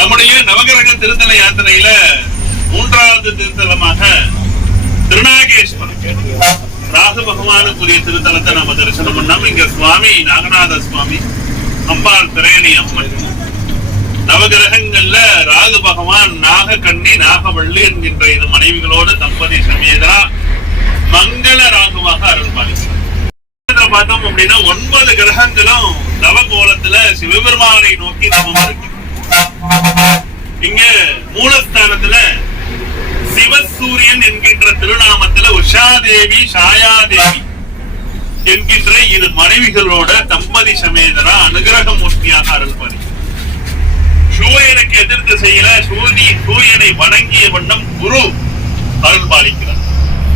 நம்முடைய நவகிரக திருத்தல யாத்திரையில மூன்றாவது திருத்தலமாக திருநாகேஸ்வரம் ராகு பகவானுக்குரிய திருத்தலத்தை நம்ம தரிசனம் பண்ணோம். இங்க சுவாமி நாகநாத சுவாமி, அம்பாள் திரையணி அம்மன். நவகிரகங்கள்ல ராகு பகவான் நாகக்கண்ணி நாகவள்ளி என்கின்ற இரு மனைவிகளோடு தம்பதி சமேதரா மங்கள ராகுவாக அருள் பாலிக்கிறார். பார்த்தோம் அப்படின்னா 9 கிரகங்களும் நவகோலத்துல சிவபெருமானை நோக்கி தவம் இருக்கு. இங்க மூலஸ்தானத்துல சிவசூரியன் என்கின்ற திருநாமத்துல உஷாதேவி சாயாதேவி என்கின்ற இரு மனைவிகளோட தம்பதி சமேதரா அனுகிரக மூர்த்தியாக அருள் பாலிக்கிறார். சூரியனுக்கு எதிர் திசையில சூரியனை வணங்கிய வண்ணம் குரு அருள் பாலிக்கிறார்.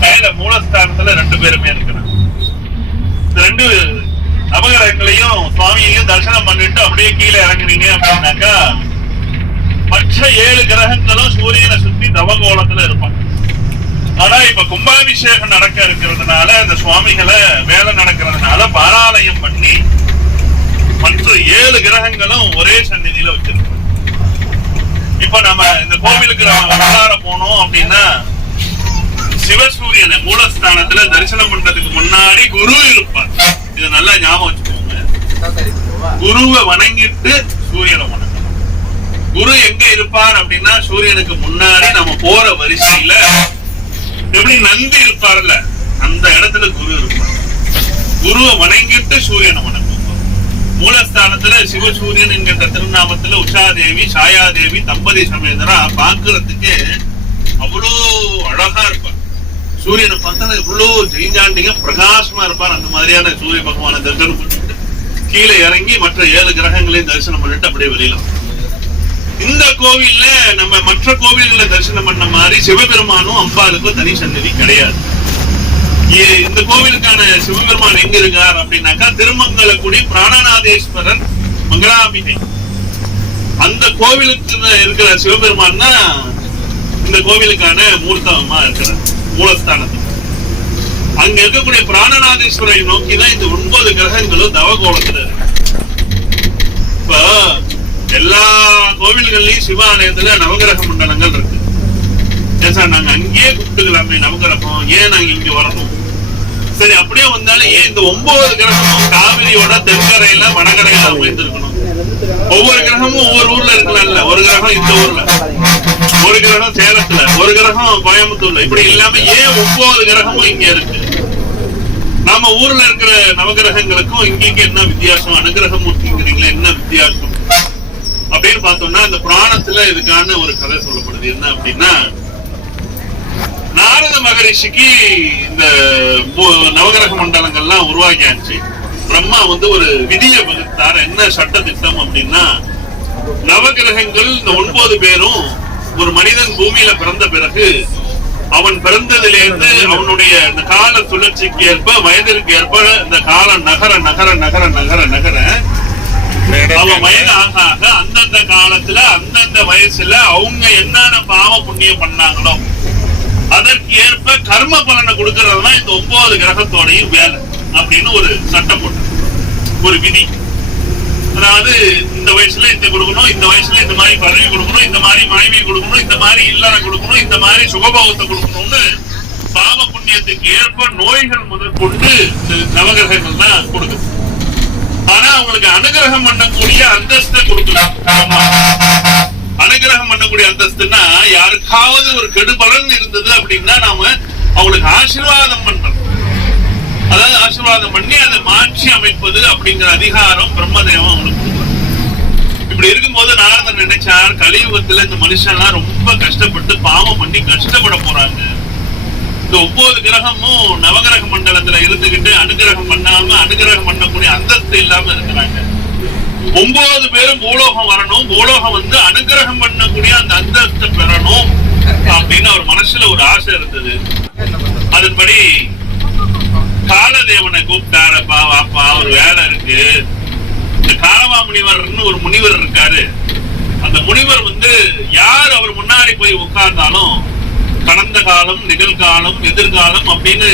மேல மூலஸ்தானத்துல 2 பேருமே இருக்கிறார். 2 நவகிரகங்களையும் சுவாமியையும் தரிசனம் பண்ணிட்டு அப்படியே கீழே இறங்குறீங்க அப்படின்னாக்கா மற்ற 7 கிரகங்களும் சூரியனை சுத்தி தவகோலத்துல இருப்பாங்க. ஆனா இப்ப கும்பாபிஷேகம் நடக்க இருக்கிறதுனால அந்த சுவாமிகளை வேலை நடக்கிறதுனால பாராலயம் பண்ணி மற்ற 7 கிரகங்களும் ஒரே சந்நிதியில வச்சிருக்கோம். இப்ப நம்ம இந்த கோவிலுக்கு உள்ளார போனோம் அப்படின்னா சிவசூரியனை மூலஸ்தானத்துல தரிசனம் பண்றதுக்கு முன்னாடி குரு இருப்பார். இத நல்லா ஞாபகம் வச்சுக்கோங்க. குருவை வணங்கிட்டு சூரியனை வணங்கணும். குரு எங்க இருப்பார் அப்படின்னா சூரியனுக்கு முன்னாடி நம்ம போற வரிசையில எப்படி நந்தி இருப்பார்ல அந்த இடத்துல குரு இருப்பார். குருவை வணங்கிட்டு சூரியனை வணங்கணும். மூலஸ்தானத்துல சிவசூரியன் என்கின்ற திருநாமத்துல உஷாதேவி சாயாதேவி தம்பதி சமேதரா பாக்குறதுக்கு அவ்வளோ அழகா இருப்பார். சூரியனை பார்த்தா இவ்வளவு ஜெயிஞ்சாண்டிங்க பிரகாசமா இருப்பார். அந்த மாதிரியான சூரிய பகவானை தரிசனம் பண்ணிட்டு கீழே இறங்கி மற்ற 7 கிரகங்களையும் தரிசனம் பண்ணிட்டு அப்படியே வெளியில. இந்த கோவில்ல நம்ம மற்ற கோவில்களை தரிசனம் பண்ண மாதிரி சிவபெருமானும் அம்பாளுக்கும் தனி சன்னதி கிடையாது. இந்த கோவிலுக்கான சிவபெருமான் எங்க இருக்கார் அப்படின்னாக்கா திருமங்கலக்குடி பிராணநாதேஸ்வரர் மங்களாம்பிகை அந்த கோவிலுக்கு இருக்கிற சிவபெருமான் தான் இந்த கோவிலுக்கான மூர்த்தமா இருக்கிறார். மூலஸ்தானத்தில் அங்க இருக்கக்கூடிய பிராணநாதேஸ்வரை நோக்கிதான் இந்த 9 கிரகங்களும் தவகோலத்துல இருக்கு. இப்ப எல்லா கோவில்கள்லயும் சிவாலயத்துல நவகிரக மண்டலங்கள் இருக்கு. நாங்க அங்கேயே கூப்பிட்டுக்கலாமே நவகிரகம், ஏன் நாங்க இங்க வரணும்? சரி, அப்படியே வந்தாலும் ஏன் இந்த 9 கிரகமும் காவிரியோட தென்கரையில வடகரையில அமைந்திருக்கணும்? ஒவ்வொரு கிரகமும் ஒவ்வொரு ஊர்ல இருக்கலாம்ல. ஒரு கிரகம் இந்த ஊர்ல, ஒரு கிரகம் சேலத்துல, ஒரு கிரகம் கோயம்புத்தூர்ல, இப்படி இல்லாம ஏன் 9 கிரகமும் இங்க இருக்கு? நாம ஊர்ல இருக்கிற நவகிரகங்களுக்கும் இங்க என்ன வித்தியாசம்? அனுகிரக மூர்த்திங்கிறீங்களா, என்ன வித்தியாசம் அப்படின்னு பார்த்தோம்னா இந்த புராணத்துல இதுக்கான ஒரு கதை சொல்லப்படுது. என்ன அப்படின்னா நாரத மகரிஷிக்கு இந்த நவகிரக மண்டலங்கள்லாம் உருவாக்கியாச்சு. பிரம்மா ஒரு விதியை வகுத்தார். என்ன சட்ட திட்டம் அப்படின்னா நவகிரகங்கள் இந்த 9 பேரும் ஒரு மனிதன் பூமியில பிறந்த பிறகு அவன் பிறந்ததிலிருந்து அவனுடைய இந்த கால சுழற்சிக்கு ஏற்ப வயதிற்கு ஏற்ப இந்த காலம் நகர நகர நகர நகர நகர அவன் வயது ஆக ஆக அந்தந்த காலத்துல அந்தந்த வயசுல அவங்க என்னென்ன பாவ புண்ணியம் பண்ணாங்களோ அதற்கு ஏற்ப கர்ம பலனை கொடுக்கறதுதான் இந்த 9 கிரகத்தோடையும் வேலை அப்படின்னு ஒரு சட்டம் போட்டு ஒரு விதி. அதாவது இந்த வயசுல இந்த கொடுக்கணும், இந்த வயசுல இந்த மாதிரி பதவி கொடுக்கணும், இந்த மாதிரி மனைவி கொடுக்கணும், இந்த மாதிரி இல்லறம் கொடுக்கணும், இந்த மாதிரி சுகபோகத்தை கொடுக்கணும்னு பாவ புண்ணியத்துக்கு ஏற்ப நோய்கள் முதல் கொண்டு இந்த நவகிரகங்கள் தான் கொடுக்குது. ஆனா அவங்களுக்கு அனுகிரகம் பண்ணக்கூடிய அந்தஸ்தை கொடுக்கலாம். அனுகிரகம் பண்ணக்கூடிய அந்தஸ்துன்னா யாருக்காவது ஒரு கெடுபலன் இருந்தது அப்படின்னா நாம அவங்களுக்கு ஆசீர்வாதம் பண்றோம். அதாவது ஆசீர்வாதம் பண்ணி அதை மாற்றி அமைப்பது அப்படிங்கிற அதிகாரம் பிரம்மதேவம் அவங்களுக்கு கொடுக்குறாங்க. இப்படி இருக்கும்போது நாரதன் நினைச்சார், கலியுகத்துல இந்த மனுஷன்லாம் ரொம்ப கஷ்டப்பட்டு பாவம் பண்ணி கஷ்டப்பட போறாங்க. இந்த 9 கிரகமும் நவகிரக மண்டலத்துல இருந்துகிட்டு அனுகிரகம் பண்ணாம அனுகிரகம் பண்ணக்கூடிய அந்தஸ்து இல்லாம இருக்கிறாங்க. 9 பேரும் பூலோகம் வரணும், பூலோகம் அனுகிரகம் பண்ணக்கூடிய அந்த அந்தஸ்தை பெறணும் அப்படின்னு அவர் மனசுல ஒரு ஆசை இருந்தது. அதன்படி காலதேவனை கூப்பிட்டாரு. அப்பா ஒரு வேலை இருக்கு. இந்த காலவா முனிவர்னு ஒரு முனிவர் இருக்காரு. அந்த முனிவர் யார் அவர் முன்னாடி போய் உட்கார்ந்தாலும் கடந்த காலம், நிகழ்காலம், எதிர்காலம் அப்படின்னு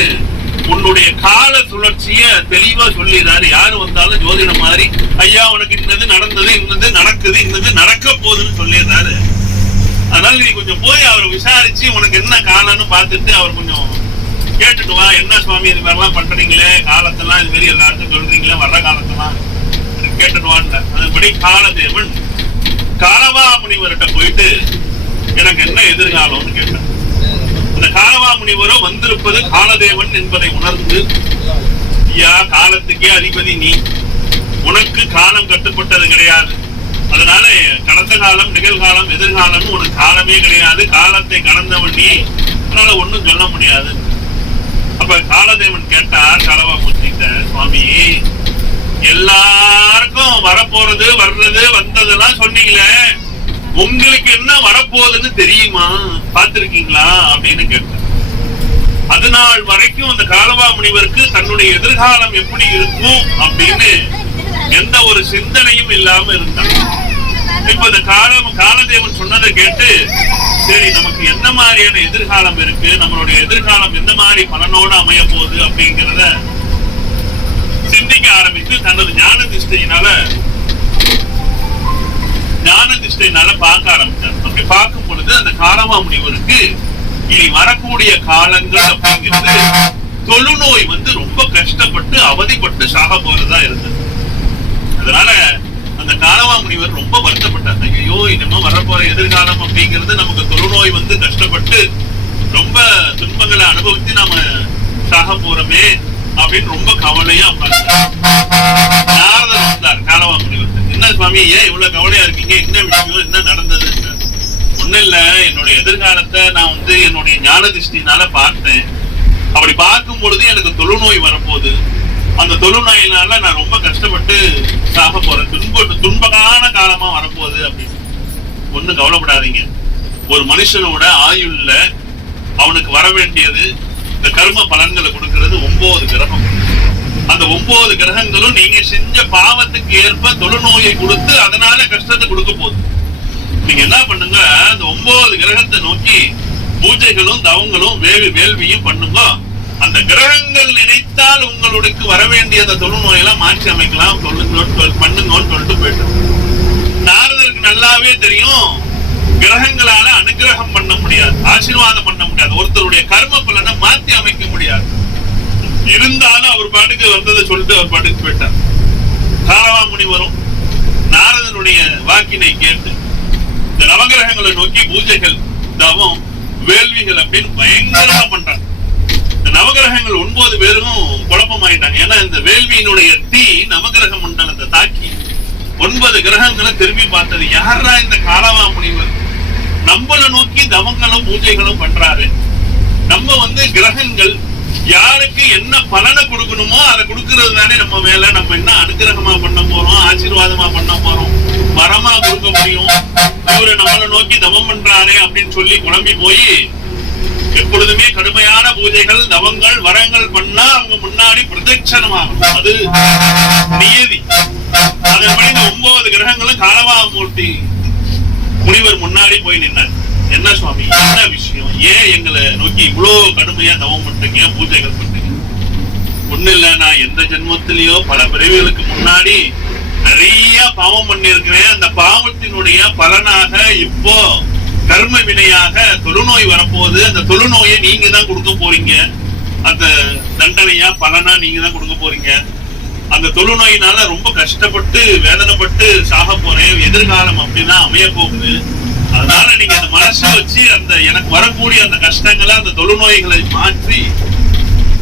உன்னுடைய கால சுழற்சிய தெளிவா சொல்லிடுறாரு. யாரு வந்தாலும் ஜோதிடம் மாதிரி ஐயா உனக்கு இன்னது நடந்தது, இன்னது நடக்குது, இன்னது நடக்க போகுதுன்னு சொல்லிடுறாரு. பார்த்துட்டு அவர் கொஞ்சம் கேட்டுட்டு வா, என்ன சுவாமி இது மாதிரிலாம் பண்றீங்களே, காலத்தெல்லாம் இது மாதிரி எல்லாருக்கும் சொல்றீங்களே, வர்ற காலத்தெல்லாம் கேட்டுட்டு வான்ல. அதுபடி காலதேவன் காலவா முனிவர்கிட்ட போயிட்டு எனக்கு என்ன எதிர்காலம்னு கேட்டார். அந்த காலவா முனிவரோ வந்திருப்பது காலதேவன் என்பதை உணர்ந்து, ஐயா காலத்துக்கே அதிபதி நீ, உனக்கு காலம் கட்டுப்பட்டது கிடையாது, அதனால கடந்த காலம் நிகழ்காலம் எதிர்காலம் உனக்கு காலமே கிடையாது, காலத்தை கடந்தவன் நீ, அதனால ஒண்ணும் சொல்ல முடியாது. அப்ப காலதேவன் கேட்டார் காலவா முனிகிட்ட, சுவாமி எல்லாருக்கும் வரப்போறது வர்றது வந்ததெல்லாம் சொன்னீங்களே, உங்களுக்கு என்ன வரப்போகுதுன்னு தெரியுமா, பார்த்திருக்கீங்களா அப்படின்னு கேட்டார். அது நாள் வரைக்கும் அந்த காலவா முனிவருக்கு தன்னுடைய எதிர்காலம் எப்படி இருக்கும் அப்படின்னு எந்த ஒரு சிந்தனையும் இல்லாம இருந்தார். இப்ப இந்த காலதேவன் சொன்னதை கேட்டு, சரி நமக்கு என்ன மாதிரியான எதிர்காலம் இருக்கு, நம்மளுடைய எதிர்காலம் எந்த மாதிரி பலனோடு அமைய போகுது அப்படிங்கிறத சிந்திக்க ஆரம்பித்து தனது ஞான திஷ்டையினால பார்க்க ஆரம்பித்தார். அப்படி பார்க்கும் பொழுது அந்த காலவா முனிவருக்கு இனி வரக்கூடிய காலங்கள் அப்படிங்கிறது தொழுநோய் ரொம்ப கஷ்டப்பட்டு அவதிப்பட்டு சாக போறதா இருந்தது. அதனால அந்த காலவா முனிவர் ரொம்ப வருத்தப்பட்டார். ஐயோ இனிமே வரப்போற எதிர்காலம் அப்படிங்கிறது நமக்கு தொழுநோய் கஷ்டப்பட்டு ரொம்ப துன்பங்களை அனுபவித்து நாம சாக போறோமே அப்படின்னு ரொம்ப கவலையா உட்கார்ந்தார். நாரதர் வந்தார் காலவா முனிவர். என்ன சுவாமி ஏன் இவ்வளவு கவலையா இருக்கீங்க, என்ன விஷயம், என்ன நடந்தது? ஒண்ணும் இல்ல, என்னுடைய எதிர்காலத்தை நான் என்னுடைய ஞான திருஷ்டினால பார்த்தேன். அப்படி பார்க்கும் பொழுது எனக்கு தொழுநோய் வரப்போகுது, அந்த தொழுநோயினால நான் ரொம்ப கஷ்டப்பட்டு சாக போறேன், துன்பகான காலமா வரப்போகுது அப்படின்னு. ஒண்ணும் கவலைப்படாதீங்க, ஒரு மனுஷனோட ஆயுள்ல அவனுக்கு வர வேண்டியது இந்த கர்ம பலன்களை கொடுக்கிறது 9 கிரகம். அந்த 9 கிரகங்களும் நீங்க செஞ்ச பாவத்துக்கு ஏற்ப தொழுநோயை கொடுத்து அதனால கஷ்டத்தை கொடுக்க போகுது. நீங்க என்ன பண்ணுங்க, அந்த 9 கிரகத்தை நோக்கி பூஜைகளும் தவங்களும் வேள்வியும் பண்ணுங்க. அந்த கிரகங்கள் நினைத்தால் உங்களுக்கு வர வேண்டிய அந்த தொழுநோயெல்லாம் மாற்றி அமைக்கலாம், பண்ணுங்கன்னு சொல்லிட்டு போயிட்டோம். நாரதருக்கு நல்லாவே தெரியும், கிரகங்களால அனுகிரகம் பண்ண முடியாது, ஆசீர்வாதம் பண்ண முடியாது, ஒருத்தருடைய கர்ம பலனை மாற்றி அமைக்க முடியாது. இருந்தாலும் அவர் பாட்டுக்கு வந்ததை சொல்லிட்டு அவர் பாட்டுக்கு போயிட்டார். காலவா முனிவரும் நாரதனுடைய வாக்கினை கேட்டு இந்த நவகிரகங்களை நோக்கி பூஜைகள் தவம் வேள்விகள் அப்படின்னு பயங்கரமா பண்றாங்க. இந்த நவகிரகங்கள் 9 பேரும் குழப்பமாயிட்டாங்க. ஏன்னா இந்த வேள்வியினுடைய தீ நவகிரக மண்டலத்தை தாக்கி 9 கிரகங்களை திரும்பி பார்த்தது. யாரா இந்த காலவா முனிவர் நம்மளை நோக்கி தவங்களும் பூஜைகளும் பண்றாரு, நம்ம கிரகங்கள் யாருக்கு என்ன பலனை கொடுக்கணுமோ அதை கொடுக்கறது தானே நம்ம வேலை. நம்ம என்ன அனுகிரகமா பண்ண போறோம், ஆசீர்வாதமா பண்ண போறோம், வரமா கொடுக்க முடியும், இவரை நம்மளை நோக்கி தவம் பண்றாரே அப்படின்னு சொல்லி குழம்பி போய் எப்பொழுதுமே கடுமையான பூஜைகள் தவங்கள் வரங்கள் பண்ணா அவங்க முன்னாடி பிரதட்சணமாகணும், அது நியதி. அதன்படி இந்த 9 கிரகங்களும் காலவா மூர்த்தி முனிவர் முன்னாடி போய் நின்னார். என்ன சுவாமி என்ன விஷயம், ஏன் எங்களை நோக்கி இவ்வளவு கடுமையா தவம் பண்றீங்க, பூஜைகள் பண்றீங்க? ஒண்ணு இல்ல, நான் எந்த ஜென்மத்திலயோ பல பிறவிகளுக்கு முன்னாடி நிறைய பாவம் பண்ணிருக்கிறேன், அந்த பாவத்தினுடைய பலனாக இப்போ கர்ம வினையாக தொழுநோய் வரப்போகுது, அந்த தொழுநோயை நீங்க தான் கொடுக்க போறீங்க, அந்த தண்டனையா பலனா நீங்க தான் கொடுக்க போறீங்க, அந்த தொழுநோயினால ரொம்ப கஷ்டப்பட்டு வேதனைப்பட்டு சாக போறேன், எதிர்காலம் அப்படின்னா அமைய போகுது, அதனால நீங்க அந்த மனசை வச்சு அந்த எனக்கு வரக்கூடிய அந்த கஷ்டங்களை அந்த தொழுநோய்களை மாற்றி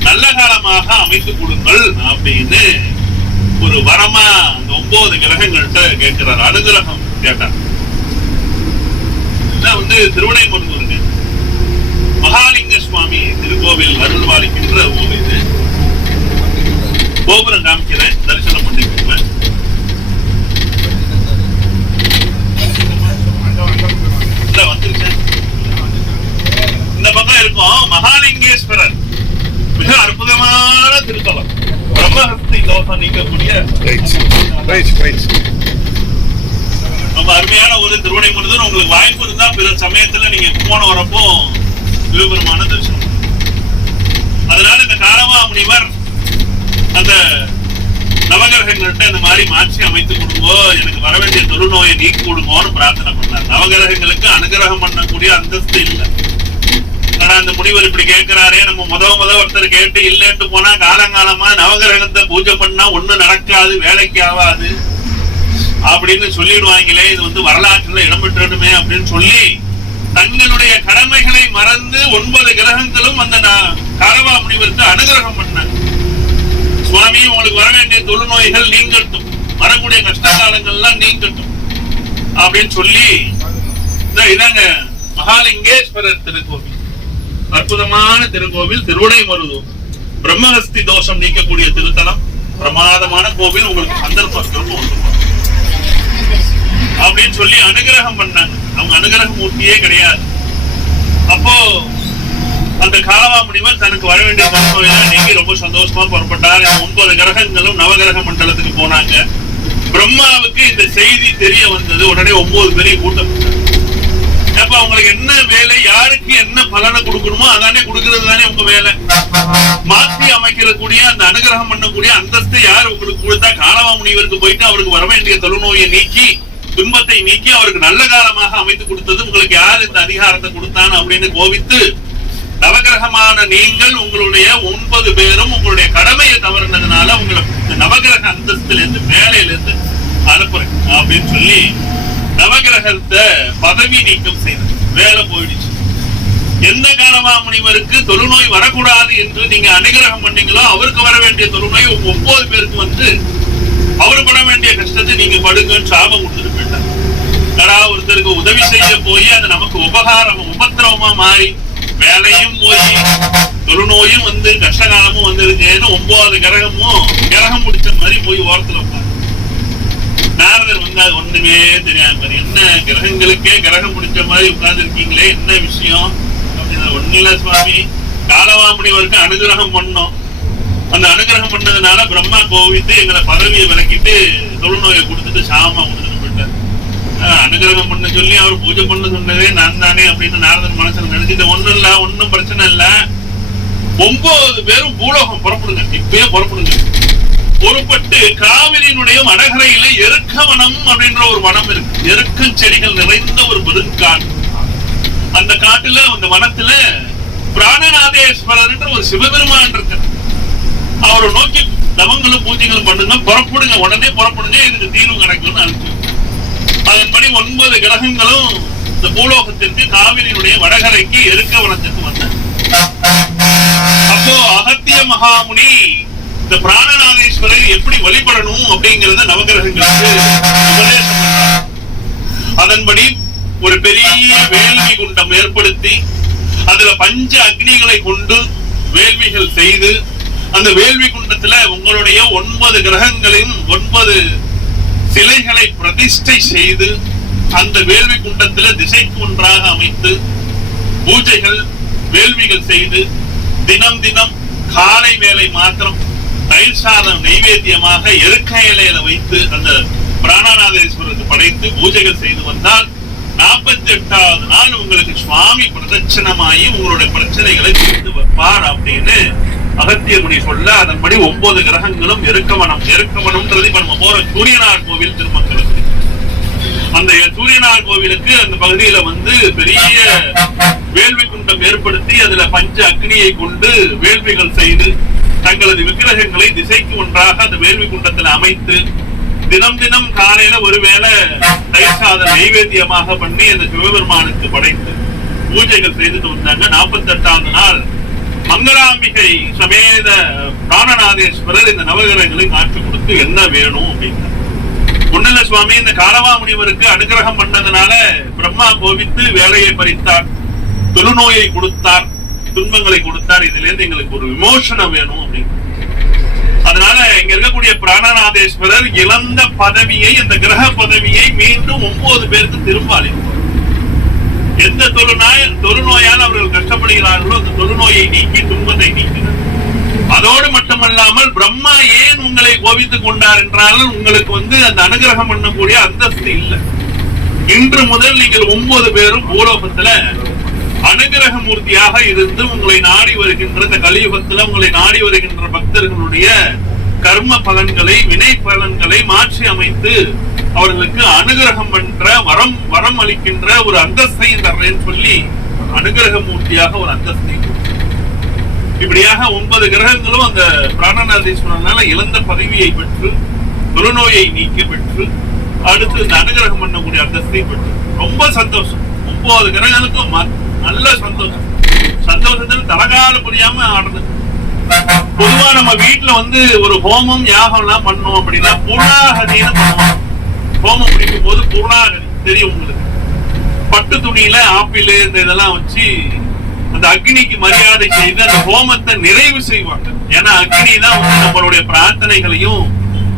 நல்ல காலமாக அமைத்து கொடுங்கள் அப்படின்னு ஒரு வரமா அந்த 9 கிரகங்கள்ட்ட கேட்கிறார், அனுகிரகம் கேட்டார். திருவிடைமருதூர் மகாலிங்க சுவாமி திருக்கோவில் அருள் பாலிக்கின்ற ஊர் இது. கோபுரம் காமிக்கிறேன், தரிசனம் பண்ணிக்கோங்க. இந்த பக்கம் இருக்கும் மகாலிங்கேஸ்வரர், மிக அற்புதமான திருத்தலம், பிரம்மஹஸ்தி தோஷம் நீக்கக்கூடிய ரொம்ப அருமையான ஒரு திருவிடைமருதூர். உங்களுக்கு வாய்ப்பு இருந்தா பிற சமயத்துல நீங்க போன வரப்போ சிவபெருமான தரிசனம். அதனால இந்த காலவா முனிவர் அந்த நவகிரகங்கள்ட்ட இந்த மாதிரி மாற்றி அமைத்து கொடுங்கோ, எனக்கு வர வேண்டிய தொழுநோயை நீக்கி கொடுங்கோன்னு பிரார்த்தனை பண்ணார். நவகிரகங்களுக்கு அனுகிரகம் பண்ணக்கூடிய அந்தஸ்து இல்லை, ஆனா அந்த முனிவர் இப்படி கேட்கிறாரே, நம்ம முத ஒருத்தர் கேட்டு இல்லைன்னு போனா காலங்காலமா நவகிரகத்தை பூஜை பண்ணா ஒண்ணும் நடக்காது, வேலைக்கு ஆகாது அப்படின்னு சொல்லிடுவாங்களே, இது வந்து வரலாற்றுல இடம்பெற்றணுமே அப்படின்னு சொல்லி தங்களுடைய கடமைகளை மறந்து 9 கிரகங்களும் அந்த காலவா முனிவருக்கு அனுகிரகம் பண்ணாங்க. சுவாமி, உங்களுக்கு வர வேண்டிய தொழுநோய்கள் நீங்கட்டும், வரக்கூடிய கஷ்ட காலங்கள்லாம் நீங்கட்டும் அப்படின்னு சொல்லி இதாங்க மகாலிங்கேஸ்வரர் திருக்கோவில். அற்புதமான திருக்கோவில், திருவிடைமருதூர். பிரம்மஹஸ்தி தோஷம் நீக்கக்கூடிய திருத்தலம், பிரமாதமான கோவில். உங்களுக்கு சந்தர்ப்பத்திற்கும் அப்படின்னு சொல்லி அனுகிரகம் பண்ணாங்க. அவங்க அனுகிரக மூர்த்தியே கிடையாது. அப்போ அந்த காலவா முனிவர் தனக்கு வர வேண்டிய தன்மையெல்லாம் நீங்கி ரொம்ப சந்தோஷமா புறப்பட்டார். 9 கிரகங்களும் நவகிரக மண்டலத்துக்கு போனாங்க. பிரம்மாவுக்கு இந்த செய்தி தெரிய வந்தது. உடனே 9 பேரையும் கூட்டப்பட்டார். அப்ப அவங்களுக்கு என்ன வேலை, யாருக்கு என்ன பலனை கொடுக்கணுமோ அதானே கொடுக்கறது தானே உங்க வேலை. மாற்றி அமைக்கக்கூடிய அந்த அனுகிரகம் பண்ணக்கூடிய அந்தஸ்தை யார் உங்களுக்கு கொடுத்தா, காலவா முனிவருக்கு போயிட்டு அவருக்கு வர வேண்டிய தொழுநோயை நீக்கி துன்பத்தை நீக்கி அவருக்கு நல்ல காலமாக அமைத்து கொடுத்தது உங்களுக்கு யார் இந்த அதிகாரத்தை கொடுத்தான் அப்படின்னு கோபித்து, நவகிரகமான நீங்கள் உங்களுடைய 9 பேரும் உங்களுடைய கடமையை தவறுனதுனால உங்களை நவகிரக அந்தஸ்துல இருந்து வேலையில இருந்து அனுப்புறேன் அப்படின்னு சொல்லி நவகிரகத்தை பதவி நீக்கம் செய்தது. வேலை போயிடுச்சு. எந்த காலவா முனிவருக்கு தொழுநோய் வரக்கூடாது என்று நீங்க அனுகிரகம் பண்ணீங்களோ அவருக்கு வர வேண்டிய தொழுநோய் 9 பேருக்கு வந்து அவரு பட வேண்டிய கஷ்டத்தை நீங்க படுங்கன்னு சாபம் கொடுத்துட்டு போயிட்டார். ஒருத்தருக்கு உதவி செய்ய போய் அது நமக்கு உபத்திரவமா மாறி வேலையும் போய் தொழுநோயும் வந்து கஷ்டகாலமும் வந்துருச்சேன்னு 9 கிரகம் முடிச்ச மாதிரி போய் ஓரத்துல உட்காரு. நாரதர் வந்து அது ஒண்ணுமே தெரியாம, என்ன கிரகங்களுக்கே கிரகம் முடிச்ச மாதிரி உட்கார்ந்து இருக்கீங்களே, என்ன விஷயம் அப்படின்னு. ஒண்ணு இல்ல சுவாமி, காலவா முனிவருக்கு அனுகிரகம் பண்ணோம். அந்த அனுகிரகம் பண்ணதுனால பிரம்மா கோவித்து எங்களை பதவியை விலக்கிட்டு தொழுநோயை கொடுத்துட்டு சாமா கொடுத்துட்டு போயிட்டார். அனுகிரகம் பண்ண சொல்லி அவர் பூஜை பண்ண சொன்னதே நான் தானே அப்படின்னு நாரதன் மனசுல நினைச்சிட்டு, ஒண்ணும் இல்ல, ஒன்னும் பிரச்சனை இல்ல, 9 பேரும் பூலோகம் புறப்படுங்க, இப்பயே புறப்படுங்க. பொறுப்பட்டு காவிரியினுடைய வடகரையில எருக்கவனம் அப்படின்ற ஒரு வனம் இருக்கு. எருக்கம் செடிகள் நிறைந்த ஒரு பெருங்காடு. அந்த காட்டுல, அந்த வனத்துல பிராணநாதேஸ்வரர் ஒரு சிவபெருமான் இருக்க. அவரை நோக்கி தவங்களும் பூஜைகளும் பண்ணுங்க, புறப்படுங்க, உடனே புறப்படுங்க, இதுக்கு தீர்வு கிடைக்கும்னு அனுப்பிச்சு. அதன்படி 9 கிரகங்களும் இந்த பூலோகத்திற்கு காவிரியினுடைய வடகரைக்கு எருக்கவனத்திற்கு வந்தார். அப்போ அகத்திய மகாமுனி இந்த பிராணநாதேஸ்வரர் எப்படி வழிபடணும் அப்படிங்கறத நவகிரகங்களுக்கு உபதேசம் பண்றார். அதன்படி ஒரு பெரிய வேள்வி குண்டம் ஏற்படுத்தி அதுல பஞ்ச அக்னிகளை கொண்டு வேள்விகள் செய்து, அந்த வேள்வி குண்டத்துல உங்களுடைய 9 கிரகங்களையும் 9 சிலைகளை பிரதிஷ்டை செய்து அந்த வேள்வி குண்டத்துல திசைக்கு ஒன்றாக அமைத்து பூஜைகள் வேள்விகள் செய்து தினம் தினம் காலை வேலை மாத்திரம் தயிர் சாதம் நைவேத்தியமாக எருக்க இலையில வைத்து அந்த பிராணநாதேஸ்வரருக்கு படைத்து பூஜைகள் செய்து வந்தால் 48வது நாள் உங்களுக்கு சுவாமி பிரதட்சணமாயி உங்களுடைய பிரச்சனைகளை தீர்த்து வைப்பார் அப்படின்னு அகத்திய முனி சொல்ல, அதன்படி 9 கிரகங்களும் எருக்கவனம்ன்றது இப்ப நம்ம போற சூரியனார் கோவில் திருமங்கலத்தில். அந்த சூரியனார் கோவிலுக்கு அந்த பகுதியில வந்து பெரிய வேள்வி குண்டம் ஏற்படுத்தி அதுல பஞ்ச அக்னியை கொண்டு வேள்விகள் செய்து தங்களது விக்கிரகங்களை திசைக்கு ஒன்றாக அந்த வேள்வி குண்டத்தில் அமைத்து தினம் தினம் காலையில ஒருவேளை தயிர் சாதம் நைவேத்தியமாக பண்ணி அந்த சிவபெருமானுக்கு படைத்து பூஜைகள் செய்துட்டு வந்தாங்க. 48வது நாள் மங்களாம்பிகை சமேத பிராணநாதேஸ்வரர் இந்த நவகிரகங்களை காட்சி கொடுத்து என்ன வேணும் அப்படின்னா, ஒண்ணுல சுவாமி, இந்த காலவா முனிவருக்கு அனுகிரகம் பண்ணதுனால பிரம்மா கோபித்து வேலையை பறித்தார், தொழுநோயை கொடுத்தார், துன்பங்களை கொடுத்தார், இதுல இருந்து எங்களுக்கு ஒரு விமோசனம் வேணும் அப்படின்னு. அதனால இங்க இருக்கக்கூடிய பிராணநாதேஸ்வரர் இழந்த பதவியை, இந்த கிரக பதவியை மீண்டும் 9 பேருக்கு திரும்ப அளிப்பார். எந்த தொழுநோயால் அவர்கள் கஷ்டப்படுகிறார்களோ அந்த தொழுநோயை நீக்கி துன்பத்தை நீக்கினார். அதோடு மட்டுமல்லாமல் பிரம்மா ஏன் உங்களை கோபித்துக் கொண்டார் என்றால் உங்களுக்கு வந்து அந்த அனுகிரகம் பண்ணக்கூடிய அந்தஸ்து இல்லை. இன்று முதல் நீங்கள் 9 பேரும் பூலோகத்துல அனுகிரக மூர்த்தியாக இருந்து உங்களை நாடி வருகின்ற இந்த கலியுகத்துல உங்களை நாடி வருகின்ற பக்தர்களுடைய கர்ம பலன்களை, வினை பலன்களை மாற்றி அமைத்து அவர்களுக்கு அனுகிரகம் பண்ற வரம் அளிக்கின்ற ஒரு அந்தஸ்தை தர்றேன்னு சொல்லி அனுகிரக மூர்த்தியாக ஒரு அந்தஸ்தை கொடுத்தார். இப்படியாக 9 கிரகங்களும் அந்த பிராணநாதீஸ்வரனால இழந்த பதவியை பெற்று தொழுநோயை நீக்க பெற்று அடுத்து இந்த அனுகிரகம் பண்ணக்கூடிய அந்தஸ்தை பெற்று ரொம்ப சந்தோஷம். 9 கிரகங்களுக்கும் நல்ல சந்தோஷம். சந்தோஷத்தில் தலகால புரியாம ஆடுது. பொதுவா நம்ம வீட்டுல ஒரு ஹோமம் யாகம் எல்லாம் பண்ணோம் அப்படின்னா பூர்ணாகதின்னு பண்ணுவோம். ஹோமம் முடிக்கும் போது பூர்ணாகதி தெரியும் உங்களுக்கு. பட்டு துணியில ஆப்பிள் இந்த இதெல்லாம் வச்சு அந்த அக்னிக்கு மரியாதை செய்து அந்த ஹோமத்தை நிறைவு செய்வாங்க. ஏன்னா அக்னி தான் நம்மளுடைய பிரார்த்தனைகளையும்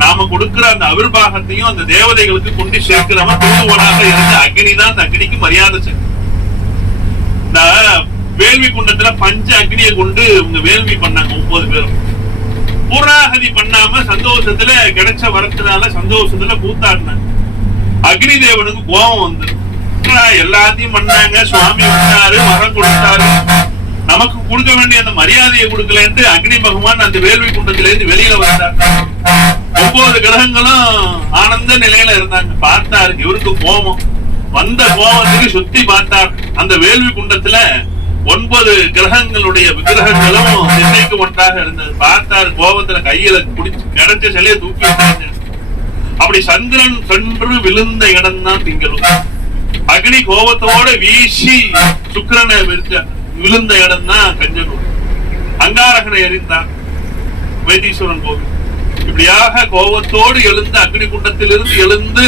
நாம கொடுக்கிற அந்த அவிர்வாகத்தையும் அந்த தேவதைகளுக்கு கொண்டு சேர்க்கிறவன் தூதுவனாக இருந்து அக்னி தான் அந்த அக்னிக்கு மரியாதை செய்யும். இந்த வேள்வி குண்டத்துல பஞ்ச அக்னியை கொண்டு உங்க வேள்வி பண்ணாங்க 9 பேரும். பூர்ணாகதி பண்ணாம சந்தோஷத்துல கிடைச்ச வரத்தினால சந்தோஷத்துல கூத்தாடினாங்க. அக்னி தேவனுக்கு கோபம் வந்து எல்லாத்தையும் பண்ணாங்க. சுவாமி வந்தாரு, வரம் கொடுத்தாரு, நமக்கு கொடுக்க வேண்டிய அந்த மரியாதையை கொடுக்கலன்ட்டு அக்னி பகவான் அந்த வேள்வி குண்டத்தில இருந்து வெளியில வந்தார். 9 கிரகங்களும் ஆனந்த நிலையில இருந்தாங்க. பார்த்தாரு, இவருக்கு கோபம் வந்த கோபத்துக்கு சுத்தி பார்த்தார். அந்த வேள்வி குண்டத்துல 9 கிரகங்களுடைய விக்கிரகங்களும் திசைக்கு ஒன்றாக இருந்தது. பார்த்தார், கோபத்துல கையில குடிச்சு கிடைச்ச சிலையை தூக்கி வந்தாங்க. அப்படி சந்திரன் சென்று விழுந்த இடம் தான் திங்களும். அக்னி கோபத்தோட வீசி சுக்கிரனை விழுந்த இடம் தான் கஞ்சனூர். அங்காரகனை எறிந்தான் வைத்தீஸ்வரன் கோவில். இப்படியாக கோபத்தோடு எழுந்த அக்னி குண்டத்திலிருந்து எழுந்து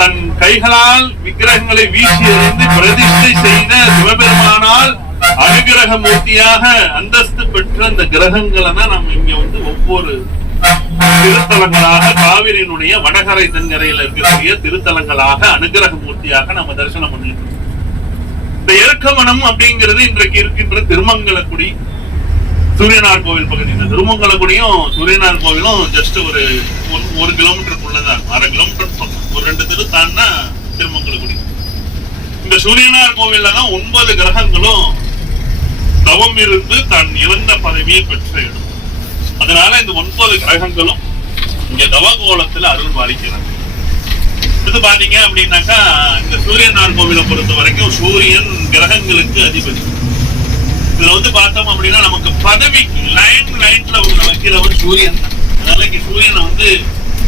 தன் கைகளால் விக்கிரகங்களை வீசி எறிந்து பிரதிஷ்டை செய்த சிவபெருமானால் அனுகிரக மூர்த்தியாக அந்தஸ்து பெற்ற அந்த கிரகங்களை தான் நம்ம இங்க ஒவ்வொரு திருத்தலங்களாக காவிரியினுடைய வடகரை தென்கரையில் இருக்கக்கூடிய திருத்தலங்களாக அனுகிரக மூர்த்தியாக நம்ம தரிசனம் பண்ணிட்டு இருக்கோம். இந்த எருக்கமணம் அப்படிங்கிறது இன்றைக்கு இருக்கின்ற திருமங்கலக்குடி சூரியனார் கோவில் பகுதி. இந்த திருமங்கலக்குடியும் சூரியனார் கோவிலும் ஜஸ்ட் ஒரு 1 கிலோமீட்டருக்குள்ளதான், 1/2 கிலோமீட்டர் சொல்லலாம். ஒரு 2 திரு தாண்டா திருமங்கலக்குடி. இந்த சூரியனார் கோவில்ல தான் 9 கிரகங்களும் தவம் இருந்து தன் இழந்த பதவியை பெற்ற இடம். அதனால இந்த 9 கிரகங்களும் இங்க தவகோலத்துல அருள் பாலிக்கிறாங்க. இது பாத்தீங்க அப்படின்னாக்கா இந்த சூரியனார் கோவிலை பொறுத்த வரைக்கும் சூரியன் கிரகங்களுக்கு அதிபதி. இதுல பார்த்தோம் அப்படின்னா நமக்கு பதவிக்கு லைன்ல வைக்கிறவன் சூரியன் தான். அதனால இங்க சூரியனை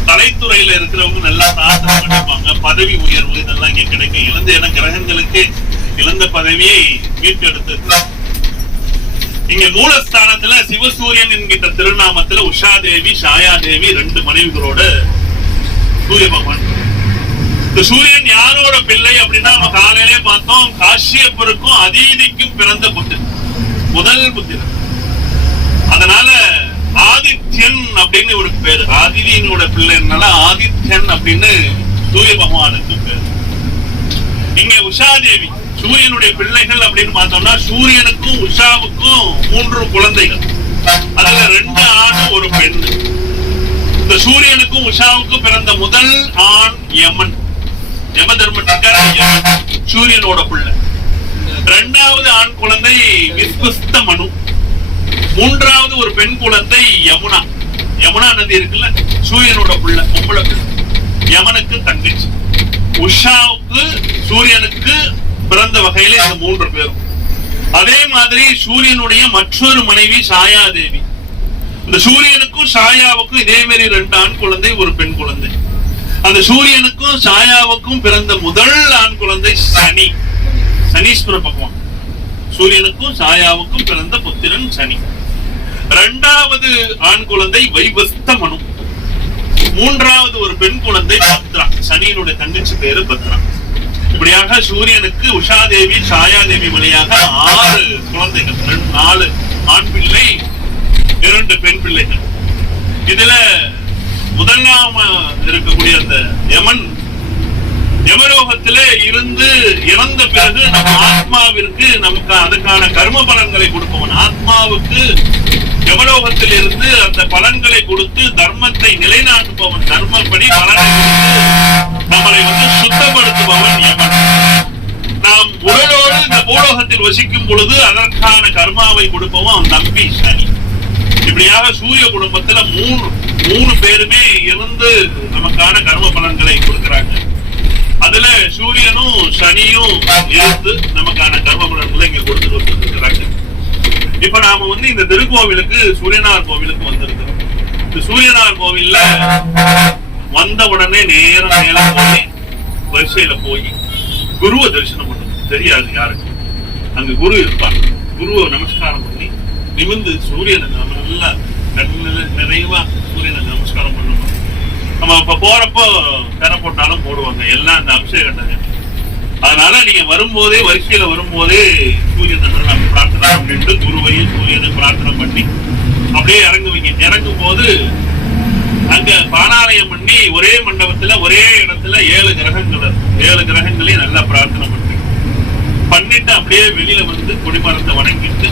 கலைத்துறையில இருக்கிறவங்க நல்லா சாதனை பண்ணிப்பாங்க. பதவி உயர்வு இதெல்லாம் இங்க கிடைக்கும். இழந்த கிரகங்களுக்கு இழந்த பதவியை மீட்டெடுத்து இங்க மூலஸ்தானத்துல சிவசூரியன் என்கின்ற திருநாமத்துல உஷாதேவி சாயாதேவி 2 மனைவிகளோட சூரிய பகவான். இந்த சூரியன் யாரோட பிள்ளை அப்படின்னா நம்ம காலையிலே பார்த்தோம், காஷ்யப்பருக்கும் அதீதிக்கும் பிறந்த புத்திரன், முதல் புத்திரன். அதனால ஆதித்யன் அப்படின்னு ஒரு பேரு. ஆதிதியினோட பிள்ளைனால ஆதித்யன் அப்படின்னு சூரிய பகவானுக்கு பேரு. இங்க உஷாதேவி சூரியனுடைய பிள்ளைகள் அப்படின்னு பார்த்தோம்னா சூரியனுக்கும் உஷாவுக்கும் 3 குழந்தைகள். அதுல 2 ஆண் 1 பெண். இந்த சூரியனுக்கும் உஷாவுக்கும் பிறந்த முதல் ஆண் யமன், யம தர்மத்துக்கார யமன், சூரியனோட பிள்ளை. 2வது ஆண் குழந்தை விஸ்வஸ்த மனு. 3வது ஒரு பெண் குழந்தை யமுனா. யமுனா நதி இருக்குல்ல, சூரியனோட பிள்ளை, பொம்பளை பிள்ளை. யமனுக்கு தங்கச்சி. உஷாவுக்கு சூரியனுக்கு பிறந்த வகையில இந்த 3 பேரும். அதே மாதிரி சூரியனுடைய மற்றொரு மனைவி சாயாதேவி. இந்த சூரியனுக்கும் சாயாவுக்கும் இதே மாதிரி 2 ஆண் குழந்தை 1 பெண் குழந்தை. அந்த சூரியனுக்கும் சாயாவுக்கும் பிறந்த முதல் ஆண் குழந்தை சனி, சனீஸ்வர பகவான். சூரியனுக்கும் சாயாவுக்கும் பிறந்த புத்திரன் சனி. 2வது ஆண் குழந்தை வைவஸ்த மனு. 3வது ஒரு பெண் குழந்தை பத்ரா. சனியினுடைய தங்கச்சி பேரு பத்ரா. இப்படியாக சூரியனுக்கு உஷாதேவி சாயாதேவி வழியாக 6 குழந்தைகள், 4 ஆண் பிள்ளை 2 பெண் பிள்ளைகள். இதுல முதலாம் இருக்கக்கூடிய அந்த யமன் யமலோகத்திலே இருந்து இறந்த பிறகு நம்ம ஆத்மாவிற்கு நமக்கு அதுக்கான கர்ம பலன்களை கொடுப்பவன். ஆத்மாவுக்கு யமலோகத்தில் இருந்து அந்த பலன்களை கொடுத்து தர்மத்தை நிலைநாட்டுபவன். தர்மப்படி பலனை கொடுத்து நம்மளை சுத்தப்படுத்துபவன் யமன். நாம் உடலோடு இந்த பூலோகத்தில் வசிக்கும் பொழுது அதற்கான கர்மாவை கொடுப்பவன் தம்பி சனி. இப்படியாக சூரிய குடும்பத்துல 3 பேருமே இருந்து நமக்கான கர்ம பலன்களை கொடுக்கிறாங்க. அதுல சூரியனும் சனியும் இருந்து நமக்கான கர்ம பலன்களை இங்க கொடுத்துட்டு வந்துருக்கிறாங்க. இப்ப நாம இந்த திருக்கோவிலுக்கு சூரியனார் கோவிலுக்கு வந்திருக்கிறோம். இந்த சூரியனார் கோவில்ல வந்த உடனே நேரம் மேல போய் வரிசையில போய் குருவை தரிசனம் பண்ணணும். தெரியாது யாருக்கு, அங்க குரு இருப்பாங்க. குருவை நமஸ்காரம் பண்ணி நிமிர்ந்து சூரியனை நல்லா நிறைவா சூரியனை நமஸ்காரம் பண்ணணும். நம்ம இப்ப போறப்போ கரை போட்டாலும் போடுவாங்க, எல்லாம் அந்த அபிஷேகம். அதனால நீங்க வரும்போதே வரிசையில வரும்போதே சூரியன் நம்ம பிரார்த்தனை பண்ணிட்டு குருவையும் சூரியனை பிரார்த்தனை பண்ணி அப்படியே இறங்குவீங்க. இறங்கும் போது அங்க பானாலயம் பண்ணி ஒரே மண்டபத்துல ஒரே இடத்துல 7 கிரகங்களையும் நல்லா பிரார்த்தனை பண்ணிட்டு அப்படியே வெளியில கொடிமரத்தை வணங்கிட்டு